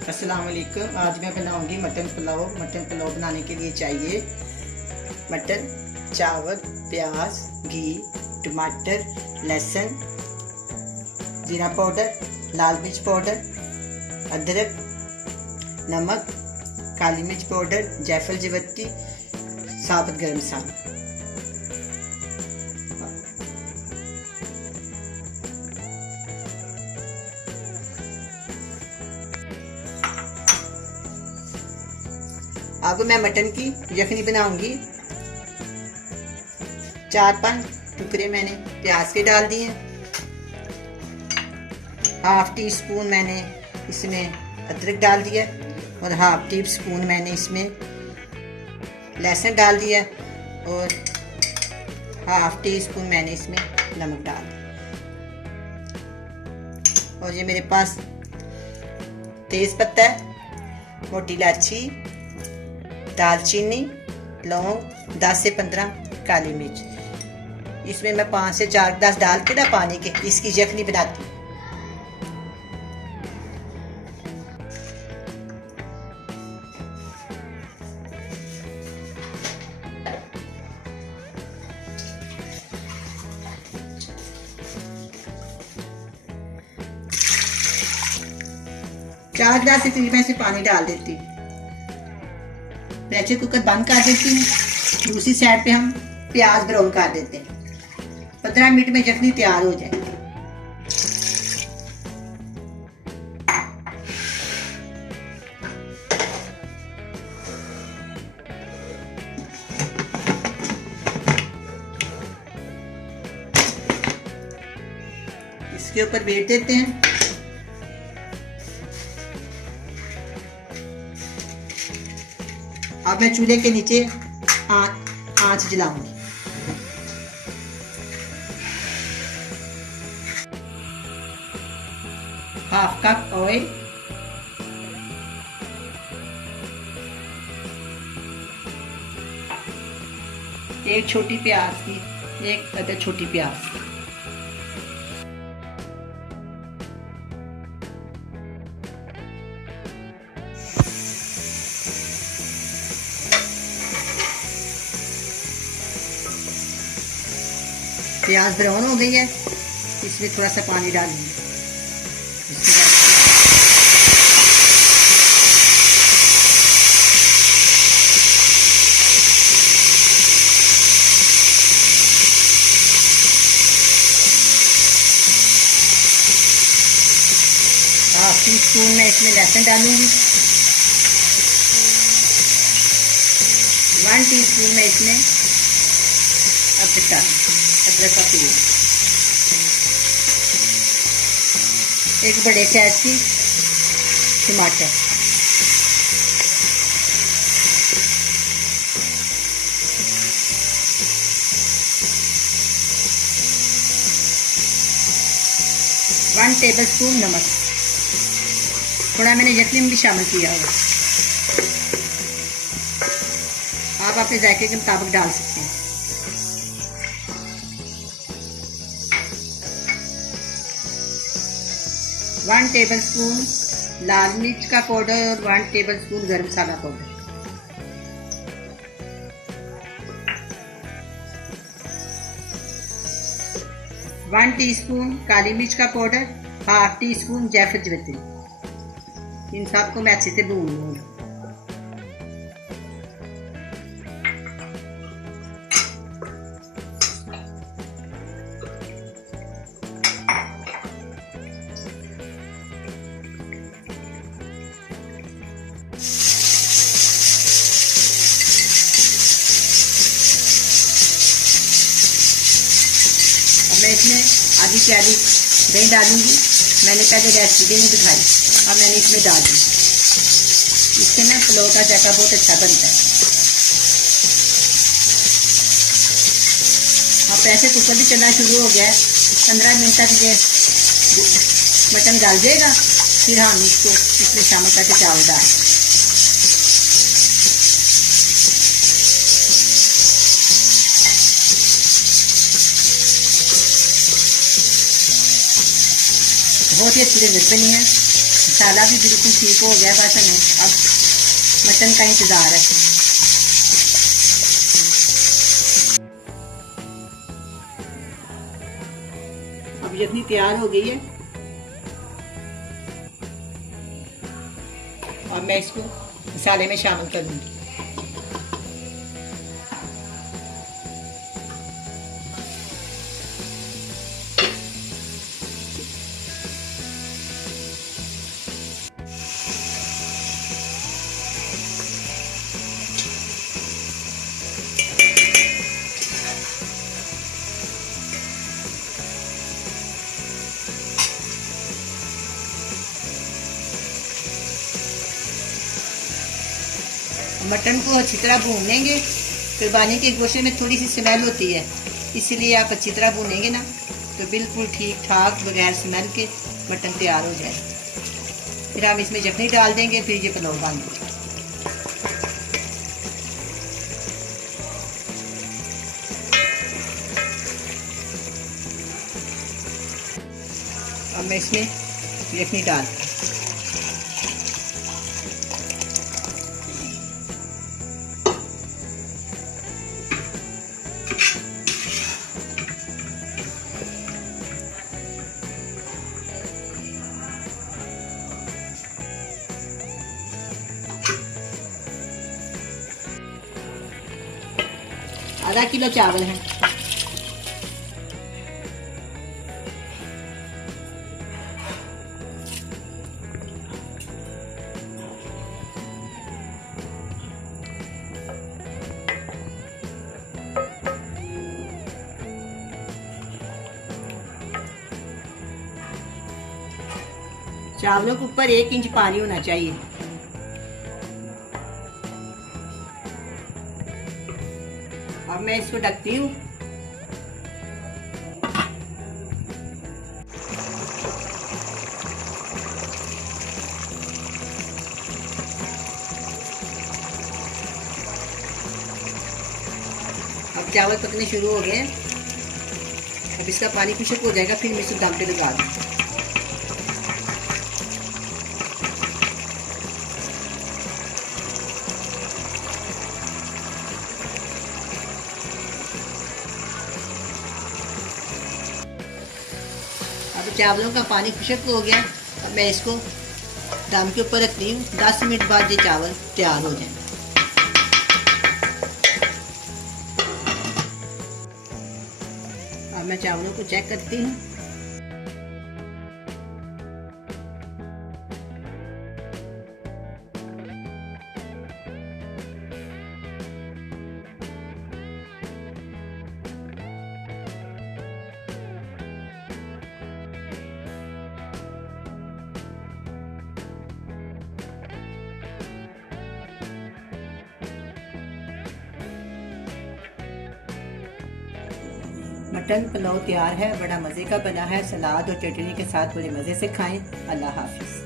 अस्सलाम वालेकुम। आज मैं बनाऊंगी मटन पुलाव। मटन पुलाव बनाने के लिए चाहिए मटन, चावल, प्याज, घी, टमाटर, लहसुन, जीरा पाउडर, लाल मिर्च पाउडर, अदरक, नमक, काली मिर्च पाउडर, जायफल जवत्ती, साबुत गरम मसाला। अब मैं मटन की यखनी बनाऊंगी। 4-5 टुकड़े मैंने प्याज के डाल दिए। हाफ टी स्पून मैंने इसमें अदरक डाल दिया और हाफ टी स्पून मैंने इसमें लहसुन डाल दिया और हाफ टी स्पून मैंने इसमें नमक डाल दिया। और ये मेरे पास तेज पत्ता है, मोटी इलायची, दालचीनी, लौंग, 10 से 15 काली मिर्च। इसमें मैं 5 से 4 गिलास डाल के ना पानी के इसकी यखनी बनाती हूँ। चार गिलास से करीब ऐसे पानी डाल देती हूँ। प्रेशर कुकर बंद कर देती हूँ। दूसरी साइड पे हम प्याज ब्राउन कर देते हैं। 15 मिनट में यखनी तैयार हो जाए। इसके ऊपर बैठ देते हैं। अब मैं चूल्हे के नीचे आंच जलाऊंगी। हाफ कप ऑयल, एक छोटी प्याज की, एक अदर छोटी प्याज। प्याज ब्राउन हो गई है, इसमें थोड़ा सा पानी डालेंगे। हाफ टी स्पून में इसमें लहसुन डालूंगी। 1 टीस्पून में इसमें अदरक का पेस्ट, एक बड़े साइज की टमाटर, वन टेबल स्पून नमक। थोड़ा मैंने यखनी में भी शामिल किया होगा। आप अपने जायके के मुताबिक डाल सकते हैं। वन टेबल स्पून लाल मिर्च का पाउडर और 1 टेबल स्पून गरम मसाला पाउडर। वन टीस्पून काली मिर्च का पाउडर, हाफ टी स्पून जायफल जवत्ती। इन सबको मैं अच्छे से भून लूंगी। मैं इसमें आधी प्याली दही डालूंगी। मैंने पहले रेसिपी नहीं दिखाई, अब मैंने इसमें डाल दी। इससे ना पुलाव का जायका बहुत अच्छा बनता है। अब प्रेशर कुकर भी चलना शुरू हो गया है। 15 मिनट तक ये मटन डाल देगा, फिर हम इसको इसमें शामिल करके चावल डाल। बहुत ही अच्छी रेसिपी बनी है। मसाला भी बिल्कुल ठीक हो गया, बस हमें अब मटन का इंतज़ार है। अब यखनी तैयार हो गई है और मैं इसको मसाले में शामिल कर दूंगी। मटन को अच्छी तरह भून लेंगे। कुर्बानी के गोश्त में थोड़ी सी स्मेल होती है, इसलिए आप अच्छी तरह भूनेंगे ना तो बिल्कुल ठीक ठाक बगैर स्मेल के मटन तैयार हो जाए। फिर हम इसमें यखनी डाल देंगे, फिर ये पुलाव डाल देंगे। अब मैं इसमें यखनी डाल आधा किलो चावल है। चावलों के ऊपर 1 इंच पानी होना चाहिए। अब मैं इसको ढकती हूँ। अब चावल पकने शुरू हो गए हैं। अब इसका पानी खुश्क हो जाएगा, फिर मैं इसे दम पे लगा दूँ। अब चावलों का पानी खुश्क हो गया। अब मैं इसको दम के ऊपर रखती हूँ। 10 मिनट बाद ये चावल तैयार हो जाएंगे। अब मैं चावलों को चेक करती हूँ। मटन पुलाव तैयार है, बड़ा मज़े का बना है। सलाद और चटनी के साथ बड़े मज़े से खाएं। अल्लाह हाफिज़।